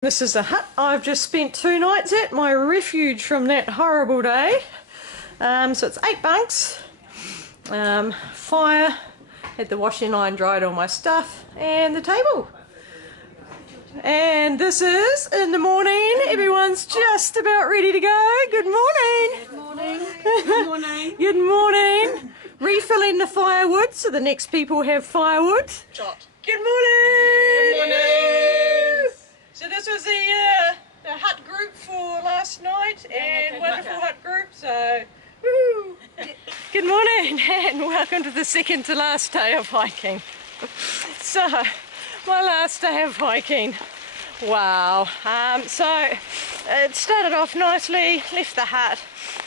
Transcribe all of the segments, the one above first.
This is a hut I've just spent 2 nights at, my refuge from that horrible day. So it's 8 bunks, fire, had the washing line dried all my stuff, and the table. And this is in the morning. Everyone's just about ready to go. Good morning. Good morning. Good morning. Good morning. Refilling the firewood so the next people have firewood. Shot. Good morning. Good morning. So this was the hut group for last night, and wonderful hut group, so woohoo! Good morning and welcome to the second to last day of hiking. So, my last day of hiking, wow. So it started off nicely, left the hut,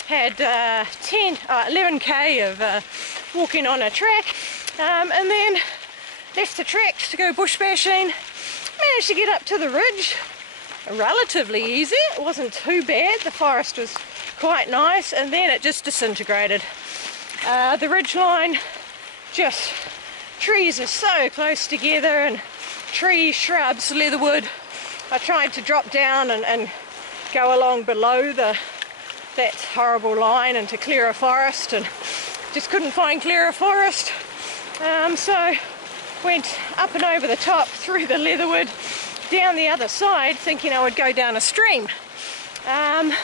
had 11k of walking on a track, and then left the track to go bush bashing. Managed to get up to the ridge relatively easy. It wasn't too bad. The forest was quite nice, and then it just disintegrated. The ridge line, just trees are so close together, and trees, shrubs, leatherwood. I tried to drop down and go along below that horrible line and to clearer forest, and just couldn't find clearer forest. So went up and over the top, through the leatherwood, down the other side, thinking I would go down a stream. And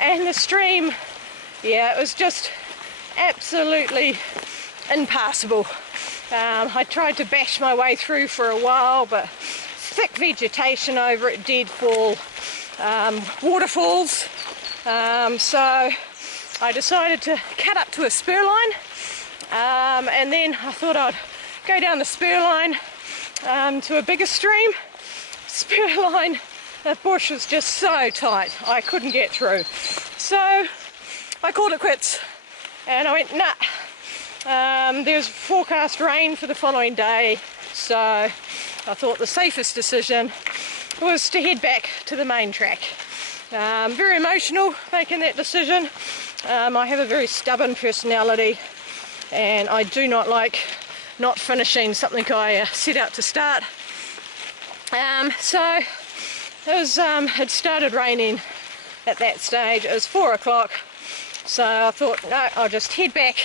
the stream, yeah, it was just absolutely impassable. I tried to bash my way through for a while, but thick vegetation over it, deadfall, waterfalls. So I decided to cut up to a spur line, and then I thought I'd go down the spur line to a bigger stream. Spur line, that bush was just so tight, I couldn't get through. So I called it quits, and I went, nah. There's forecast rain for the following day, so I thought the safest decision was to head back to the main track. Very emotional making that decision. I have a very stubborn personality, and I do not like not finishing something I set out to start. So it started raining at that stage. It was 4 o'clock, so I thought, no, I'll just head back,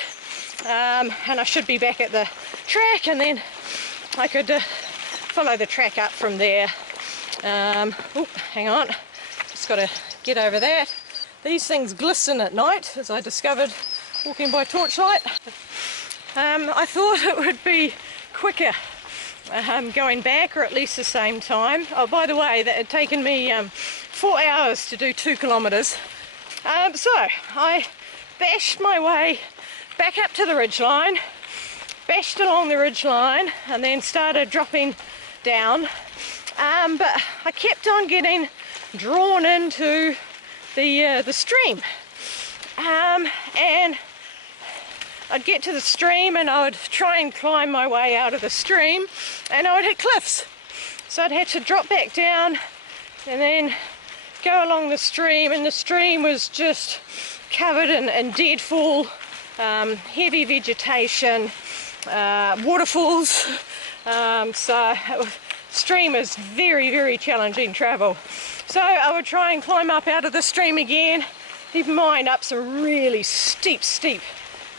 and I should be back at the track, and then I could follow the track up from there. Oh, hang on, just got to get over that. These things glisten at night, as I discovered walking by torchlight. I thought it would be quicker going back, or at least the same time. Oh, by the way, that had taken me 4 hours to do 2 kilometres. So I bashed my way back up to the ridgeline, bashed along the ridgeline, and then started dropping down. But I kept on getting drawn into the stream, and I'd get to the stream and I would try and climb my way out of the stream, and I would hit cliffs. So I'd have to drop back down and then go along the stream, and the stream was just covered in deadfall, heavy vegetation, waterfalls. So stream is very, very challenging travel. So I would try and climb up out of the stream again, even mind up some really steep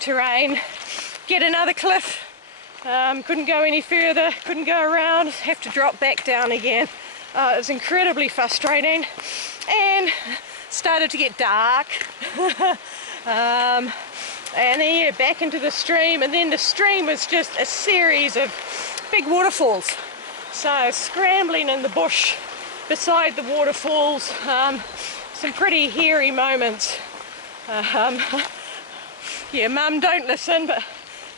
terrain, get another cliff, couldn't go any further, couldn't go around, have to drop back down again. It was incredibly frustrating, and started to get dark. And then yeah, back into the stream, and then the stream was just a series of big waterfalls. So scrambling in the bush beside the waterfalls, some pretty hairy moments. Yeah, Mum, don't listen, but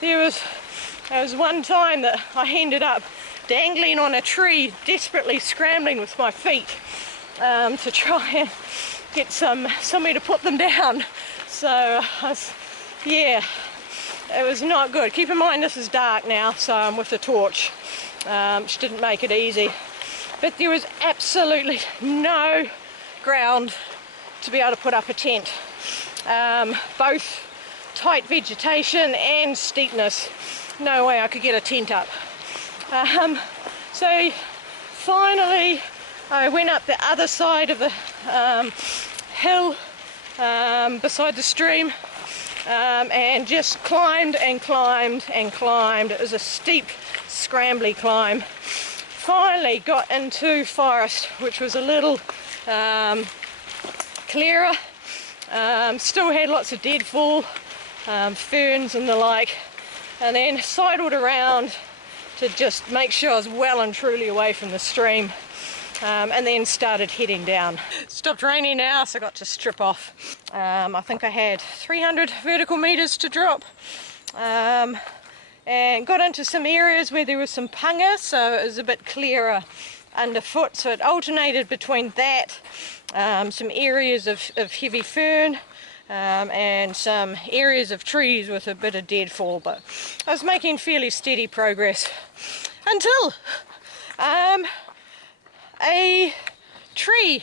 there was one time that I ended up dangling on a tree, desperately scrambling with my feet to try and get somewhere to put them down. So, yeah, it was not good. Keep in mind this is dark now, so I'm with the torch, which didn't make it easy. But there was absolutely no ground to be able to put up a tent. Both tight vegetation and steepness, no way I could get a tent up. So finally I went up the other side of the hill beside the stream, and just climbed and climbed and climbed. It was a steep, scrambly climb. Finally got into forest, which was a little clearer. Still had lots of deadfall, ferns and the like, and then sidled around to just make sure I was well and truly away from the stream, and then started heading down. Stopped raining now, so I got to strip off. I think I had 300 vertical meters to drop, and got into some areas where there was some punga, so it was a bit clearer underfoot, so it alternated between that, some areas of heavy fern, and some areas of trees with a bit of deadfall, but I was making fairly steady progress until a tree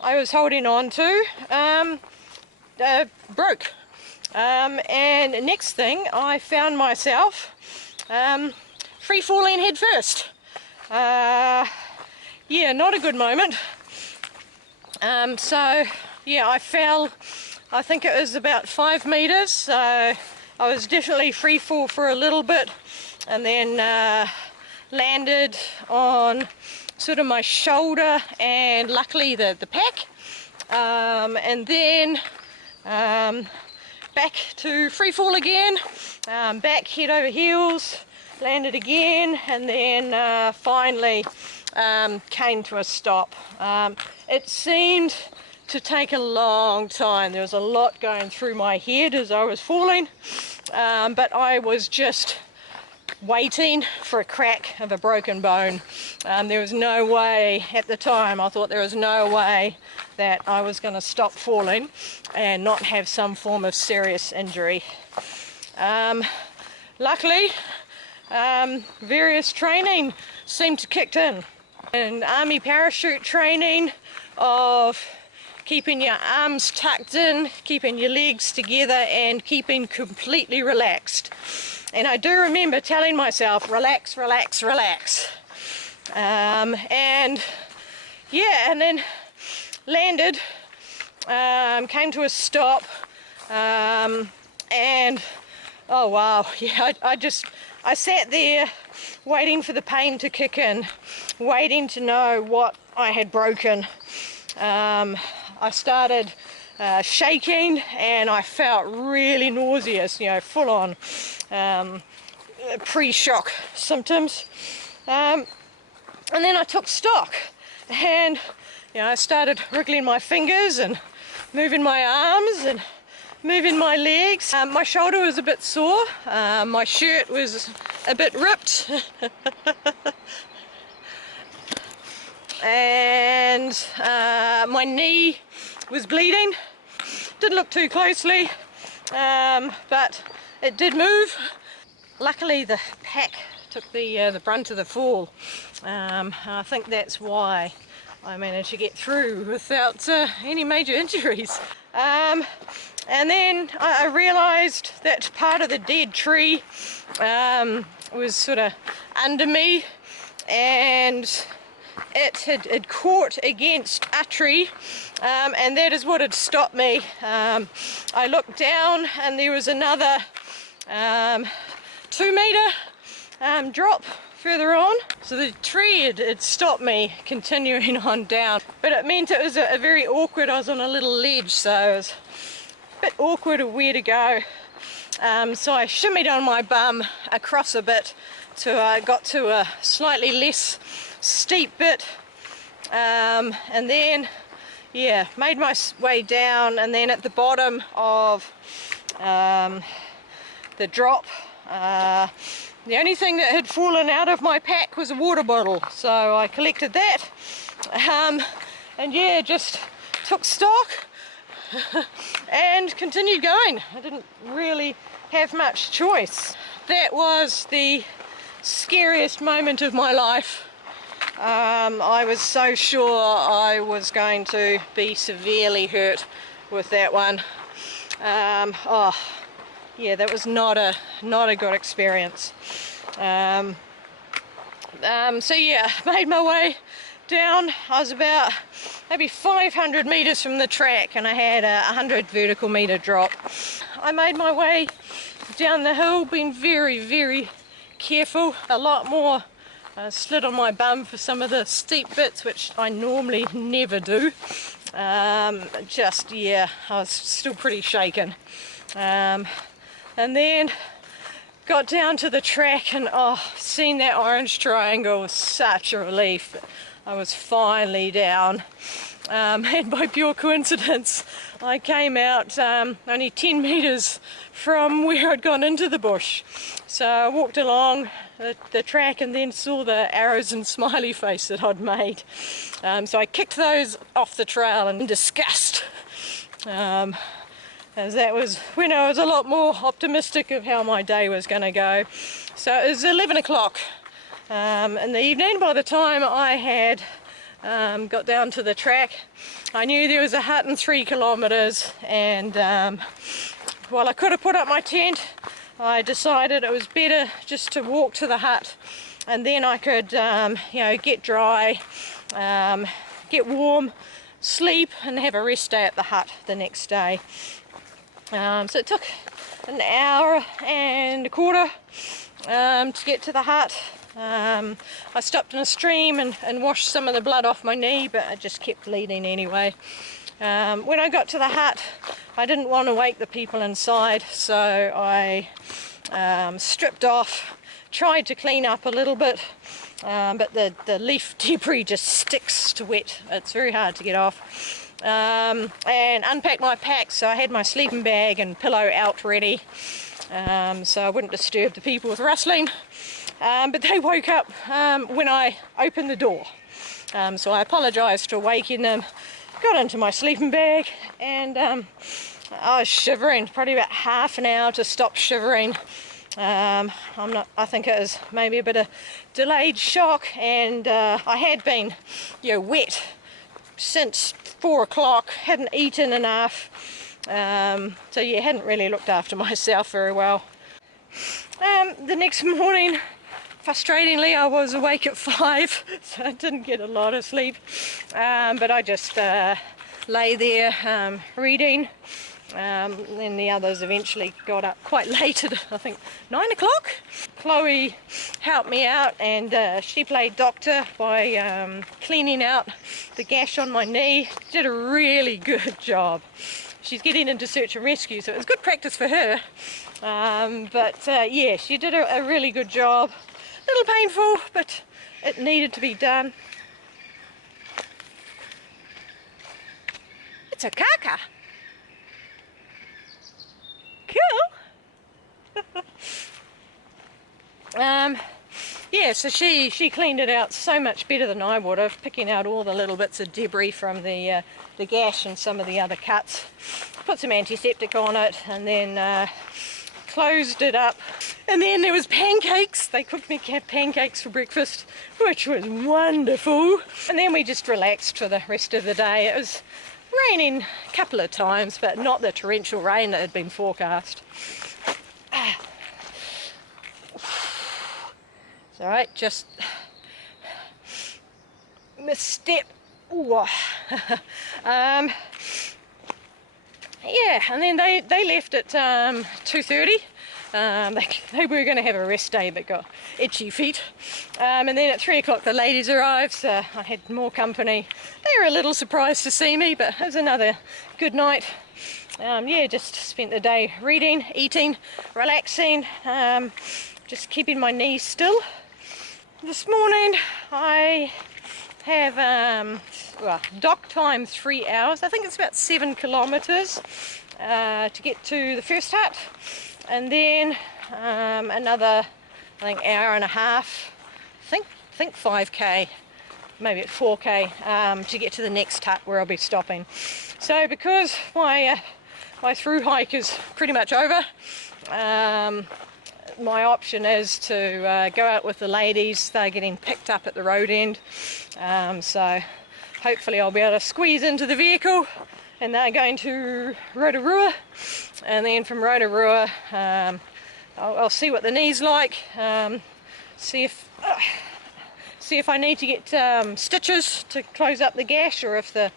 I was holding on to broke, and next thing I found myself free falling head first. Yeah, not a good moment. So yeah, I fell, I think it was about 5 meters, so I was definitely free fall for a little bit, and then landed on sort of my shoulder and luckily the pack, and then back to free fall again, back head over heels, landed again, and then finally came to a stop. It seemed to take a long time. There was a lot going through my head as I was falling, but I was just waiting for a crack of a broken bone. There was no way at the time, I thought there was no way that I was going to stop falling and not have some form of serious injury. Luckily, various training seemed to kick in. And army parachute training of keeping your arms tucked in, keeping your legs together, and keeping completely relaxed. And I do remember telling myself, relax, relax, relax. And yeah, and then landed, came to a stop, and oh wow, yeah, I sat there waiting for the pain to kick in, waiting to know what I had broken. I started shaking, and I felt really nauseous, you know, full on pre-shock symptoms. And then I took stock, and you know, I started wriggling my fingers and moving my arms and moving my legs. My shoulder was a bit sore, my shirt was a bit ripped, and my knee was bleeding. Didn't look too closely, but it did move. Luckily the pack took the brunt of the fall. I think that's why I managed to get through without any major injuries. And then I realised that part of the dead tree was sort of under me, and it had caught against a tree, and that is what had stopped me. I looked down, and there was another 2 metre drop further on. So the tree had stopped me continuing on down, but it meant it was a very awkward, I was on a little ledge, so it was a bit awkward of where to go. So I shimmied on my bum across a bit till I got to a slightly less steep bit, and then yeah, made my way down, and then at the bottom of the drop, the only thing that had fallen out of my pack was a water bottle, so I collected that, and yeah, just took stock and continued going. I didn't really have much choice. That was the scariest moment of my life. I was so sure I was going to be severely hurt with that one. Oh yeah, that was not a good experience. So yeah, made my way down. I was about maybe 500 metres from the track, and I had a 100 vertical metre drop. I made my way down the hill, being very careful, a lot more. Slid on my bum for some of the steep bits, which I normally never do. Yeah, I was still pretty shaken. And then got down to the track, and seeing that orange triangle was such a relief. I was finally down. And by pure coincidence, I came out only 10 metres from where I'd gone into the bush. So I walked along the track and then saw the arrows and smiley face that I'd made. So I kicked those off the trail in disgust, as that was when I was a lot more optimistic of how my day was going to go. So it was 11 o'clock in the evening by the time I had got down to the track. I knew there was a hut in 3 kilometres, and while I could have put up my tent, I decided it was better just to walk to the hut, and then I could get dry, get warm, sleep, and have a rest day at the hut the next day. So it took an hour and a quarter to get to the hut. I stopped in a stream and washed some of the blood off my knee, but it just kept bleeding anyway. When I got to the hut, I didn't want to wake the people inside, so I stripped off, tried to clean up a little bit, but the leaf debris just sticks to wet. It's very hard to get off. And unpacked my pack, so I had my sleeping bag and pillow out ready, so I wouldn't disturb the people with rustling. But they woke up when I opened the door, so I apologised for waking them, got into my sleeping bag, and I was shivering, probably about half an hour to stop shivering. I think it was maybe a bit of delayed shock, and I had been wet since 4 o'clock, hadn't eaten enough, so yeah, hadn't really looked after myself very well. The next morning, frustratingly, I was awake at 5, so I didn't get a lot of sleep, but I just lay there reading. Then the others eventually got up quite late at, I think, 9 o'clock. Chloe helped me out, and she played doctor by cleaning out the gash on my knee. Did a really good job. She's getting into search and rescue, so it was good practice for her. Yeah, she did a really good job. A little painful, but it needed to be done. It's a kaka. Cool. Yeah, so she cleaned it out so much better than I would have, picking out all the little bits of debris from the gash and some of the other cuts. Put some antiseptic on it, and then closed it up. And then there was pancakes. They cooked me pancakes for breakfast, which was wonderful. And then we just relaxed for the rest of the day. It was raining a couple of times, but not the torrential rain that had been forecast. It's all right, just misstep. Yeah, and then they left at 2:30. They were going to have a rest day, but got itchy feet. And then at 3 o'clock the ladies arrived, so I had more company. They were a little surprised to see me, but it was another good night. Yeah, just spent the day reading, eating, relaxing, just keeping my knees still. This morning I have dock time 3 hours. I think it's about 7 kilometres to get to the first hut, and then another, I think, hour and a half. I think 5k, maybe at 4k, to get to the next hut where I'll be stopping. So because my through hike is pretty much over, my option is to go out with the ladies. They're getting picked up at the road end, so hopefully I'll be able to squeeze into the vehicle, and they're going to Rotorua, and then from Rotorua I'll see what the knee's like, see see if I need to get stitches to close up the gash, or if the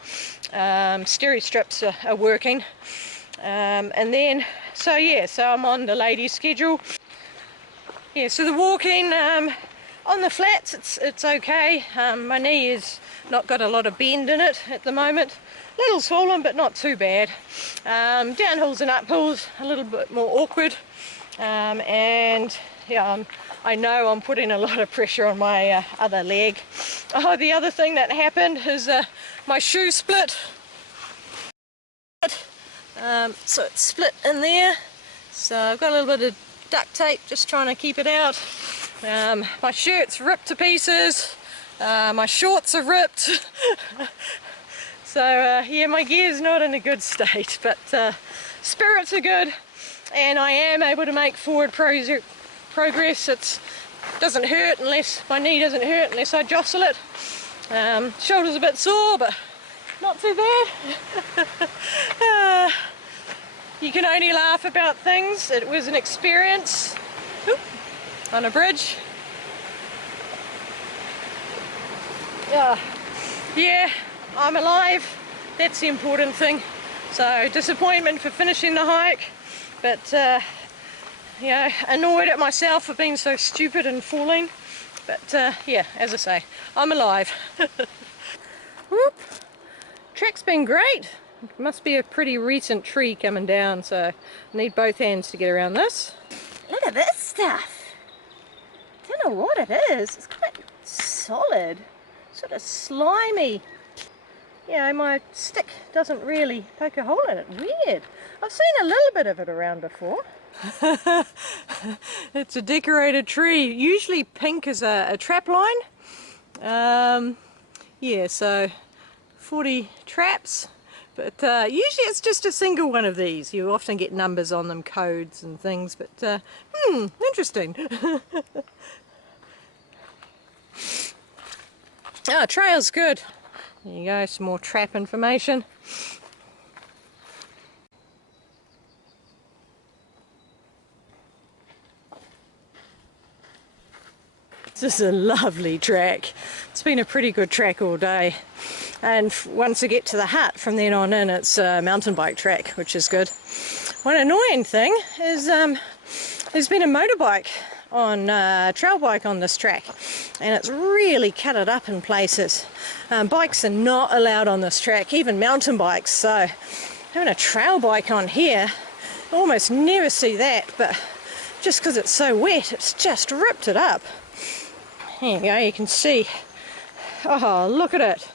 steri strips are working. And then, so I'm on the ladies' schedule. Yeah, so the walking on the flats, it's okay. My knee has not got a lot of bend in it at the moment. A little swollen, but not too bad. Downhills and uphills, a little bit more awkward. And yeah, I know I'm putting a lot of pressure on my other leg. Oh, the other thing that happened is my shoe split. So it's split in there. So I've got a little bit of duct tape, just trying to keep it out. My shirt's ripped to pieces. My shorts are ripped. So yeah, my gear's not in a good state, but spirits are good, and I am able to make forward progress. It doesn't hurt unless, my knee doesn't hurt unless I jostle it. Shoulder's a bit sore, but not too bad. You can only laugh about things. It was an experience. Oop, on a bridge. Yeah, I'm alive. That's the important thing. So disappointment for finishing the hike, but you know, annoyed at myself for being so stupid and falling. But yeah, as I say, I'm alive. Whoop. Track's been great. It must be a pretty recent tree coming down, so I need both hands to get around this. Look at this stuff. Don't know what it is. It's quite solid, sort of slimy. You know, my stick doesn't really poke a hole in it. Weird. I've seen a little bit of it around before. It's a decorated tree. Usually pink is a trap line. Yeah, so 40 traps. But usually it's just a single one of these. You often get numbers on them, codes and things, but interesting. Oh, trail's good. There you go, some more trap information. This is a lovely track. It's been a pretty good track all day. And once I get to the hut, from then on in, it's a mountain bike track, which is good. One annoying thing is there's been a motorbike on trail bike on this track, and it's really cut it up in places. Bikes are not allowed on this track, even mountain bikes, so having a trail bike on here, almost never see that, but just because it's so wet, it's just ripped it up. There you go, you can see. Oh, look at it.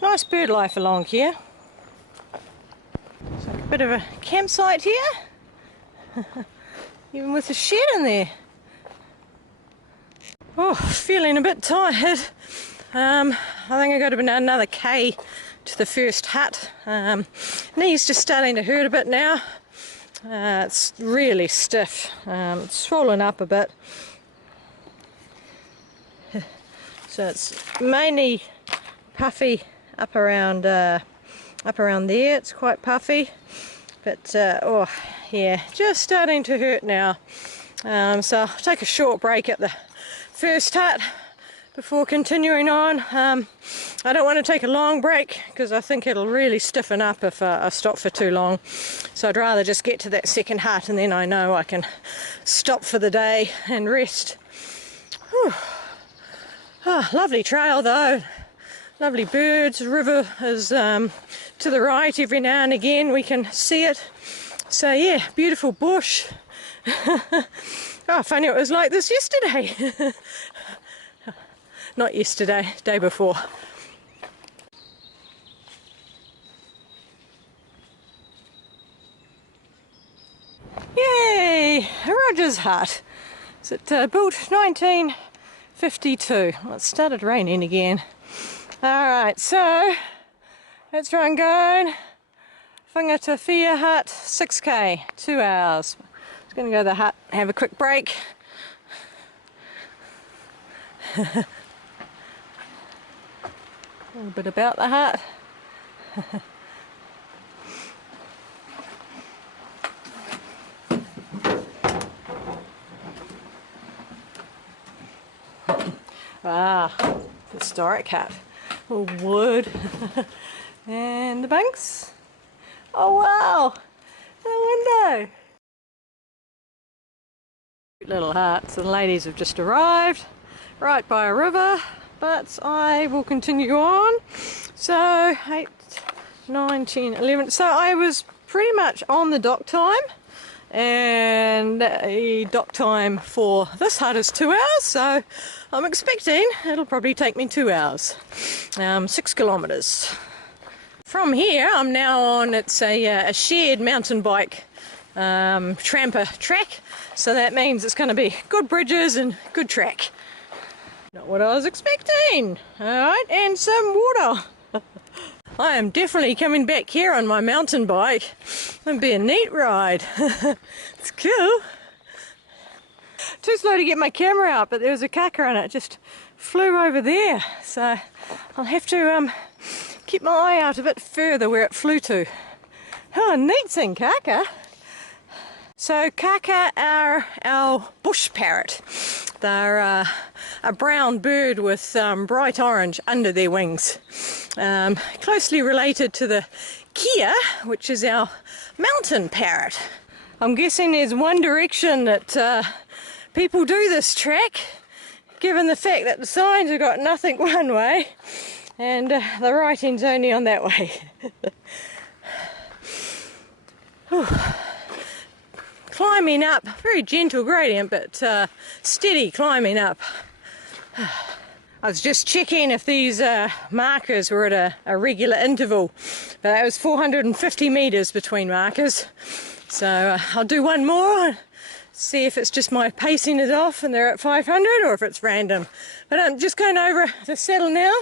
Nice bird life along here. So a bit of a campsite here. Even with a shed in there. Oh, feeling a bit tired. I think I got about another K to the first hut. Knee's just starting to hurt a bit now. It's really stiff. It's swollen up a bit. So it's mainly puffy up around there. It's quite puffy, but oh yeah, just starting to hurt now. So I'll take a short break at the first hut before continuing on. I don't want to take a long break because I think it'll really stiffen up if I stop for too long. So I'd rather just get to that second hut, and then I know I can stop for the day and rest. Whew. Oh, lovely trail though. Lovely birds. The river is to the right. Every now and again we can see it. So yeah, beautiful bush. Oh, funny it was like this yesterday. Not yesterday, day before. Yay! Roger's hut. Is it built 1952? Well, it started raining again. Alright, so let's try and go. Whangatawhia hut, 6k, 2 hours. Just going to go to the hut, have a quick break. A little bit about the hut. Ah, historic hut. All wood. And the bunks. Oh wow! The window! Cute little huts. The ladies have just arrived right by a river, but I will continue on. So 8, 9, 10, 11. So I was pretty much on the dock time, and the dock time for this hut is 2 hours, so I'm expecting it'll probably take me 2 hours. 6 kilometres. From here I'm now on, it's a shared mountain bike tramper track, so that means it's going to be good bridges and good track. Not what I was expecting. Alright, and some water. I am definitely coming back here on my mountain bike. It'll be a neat ride. It's cool. Too slow to get my camera out, but there was a kaka and it just flew over there, so I'll have to keep my eye out a bit further where it flew to. Oh, neat thing, kaka. So kaka are our bush parrot. They're a brown bird with bright orange under their wings. Closely related to the kia, which is our mountain parrot. I'm guessing there's one direction that people do this track, given the fact that the signs have got nothing one way and the writing's only on that way. Climbing up, very gentle gradient, but steady climbing up. I was just checking if these markers were at a regular interval, but that was 450 metres between markers. So I'll do one more, see if it's just my pacing it off and they're at 500 or if it's random. But I'm just going over the saddle now.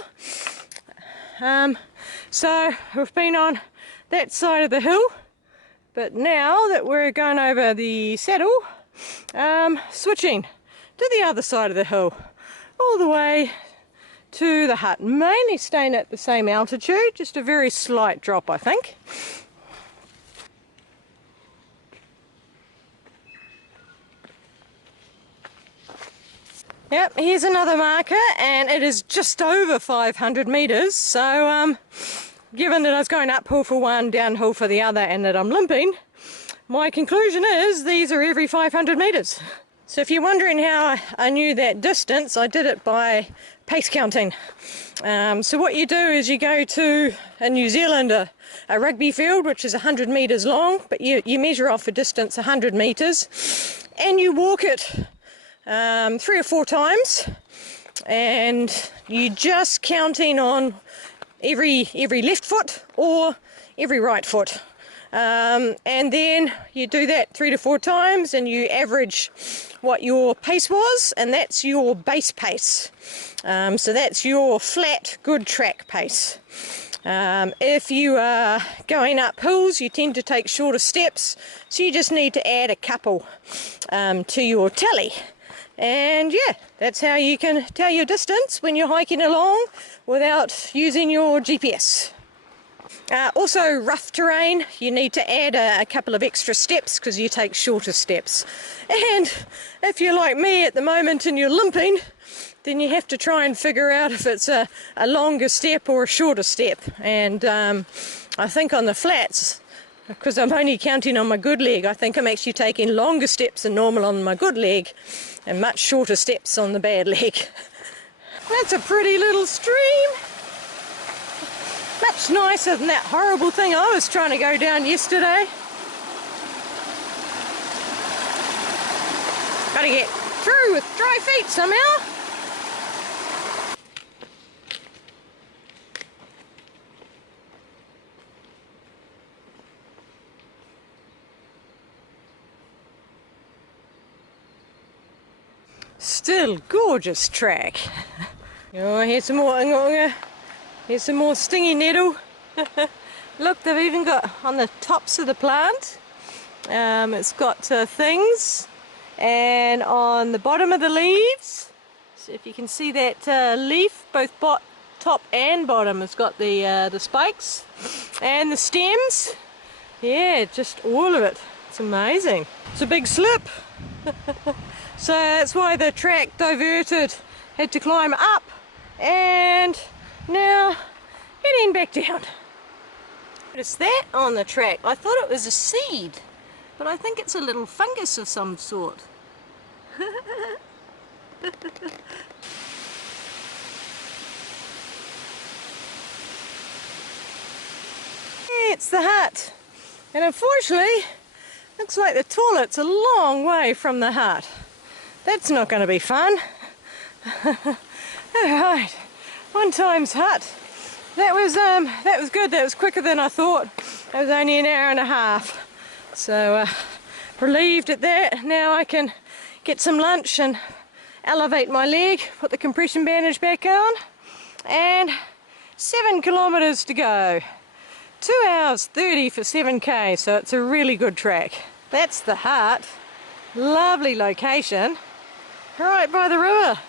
So we've been on that side of the hill, but now that we're going over the saddle, switching to the other side of the hill, all the way to the hut, mainly staying at the same altitude, just a very slight drop I think. Yep, here's another marker and it is just over 500 metres, so given that I was going uphill for one, downhill for the other, and that I'm limping, my conclusion is these are every 500 metres. So if you're wondering how I knew that distance, I did it by pace counting. So what you do is you go to, in New Zealand, a rugby field which is 100 metres long, but you measure off a distance 100 metres and you walk it 3 or 4 times, and you just counting on every left foot or every right foot. And then you do that 3 to 4 times and you average what your pace was, and that's your base pace. So that's your flat, good track pace. If you are going up hills, you tend to take shorter steps, so you just need to add a couple to your tally. And yeah, that's how you can tell your distance when you're hiking along without using your GPS. Also, rough terrain, you need to add a couple of extra steps because you take shorter steps. And if you're like me at the moment and you're limping, then you have to try and figure out if it's a longer step or a shorter step. And I think on the flats, because I'm only counting on my good leg, I think I'm actually taking longer steps than normal on my good leg and much shorter steps on the bad leg. That's a pretty little stream. Much nicer than that horrible thing I was trying to go down yesterday. Gotta get through with dry feet somehow. Still gorgeous track. Oh, here's some more. Here's some more stingy nettle. Look, they've even got on the tops of the plant. It's got things, and on the bottom of the leaves. So if you can see that leaf, both top and bottom, has got the spikes and the stems. Yeah, just all of it. It's amazing. It's a big slip. So that's why the track diverted had to climb up, and now heading back down. Notice that on the track. I thought it was a seed, but I think it's a little fungus of some sort. It's the hut, and unfortunately looks like the toilet's a long way from the hut. That's not going to be fun. Alright, one times hut. That was good. That was quicker than I thought. It was only an hour and a half. So relieved at that. Now I can get some lunch and elevate my leg, put the compression bandage back on, and 7 kilometres to go. 2 hours 30 for 7k, so it's a really good track. That's the hut. Lovely location. Right by the river.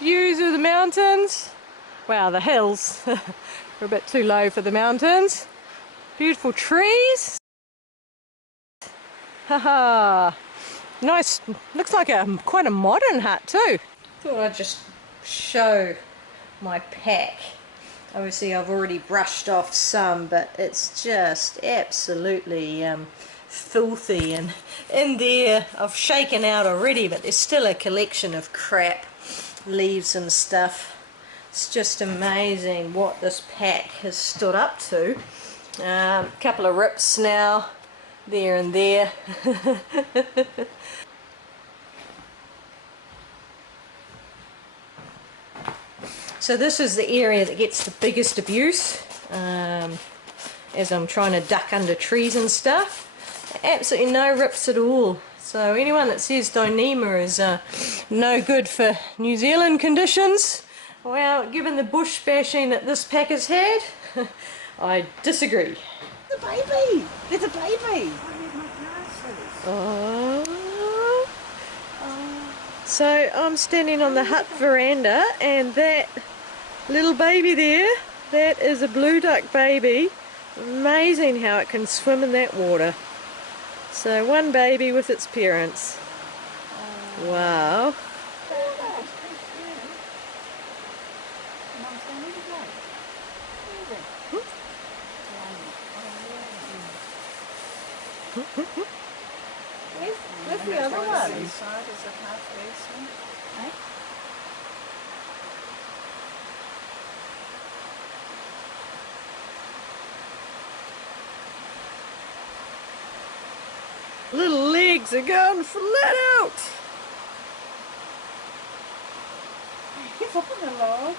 Views of the mountains. Wow, the hills are a bit too low for the mountains. Beautiful trees. Haha. Nice. Looks like quite a modern hut too. Thought I'd just show my pack. Obviously I've already brushed off some, but it's just absolutely filthy, and in there I've shaken out already, but there's still a collection of crap, leaves and stuff. It's just amazing what this pack has stood up to. A couple of rips now, there and there. So this is the area that gets the biggest abuse, as I'm trying to duck under trees and stuff. Absolutely no rips at all. So anyone that says Dyneema is no good for New Zealand conditions, well, given the bush bashing that this pack has had, I disagree. There's a baby! There's a baby! Oh. So I'm standing on the hut veranda, and that little baby there, that is a blue duck baby. Amazing how it can swim in that water. So one baby with its parents. Wow. Where's the other one? Little legs are going flat out. He's up on the log.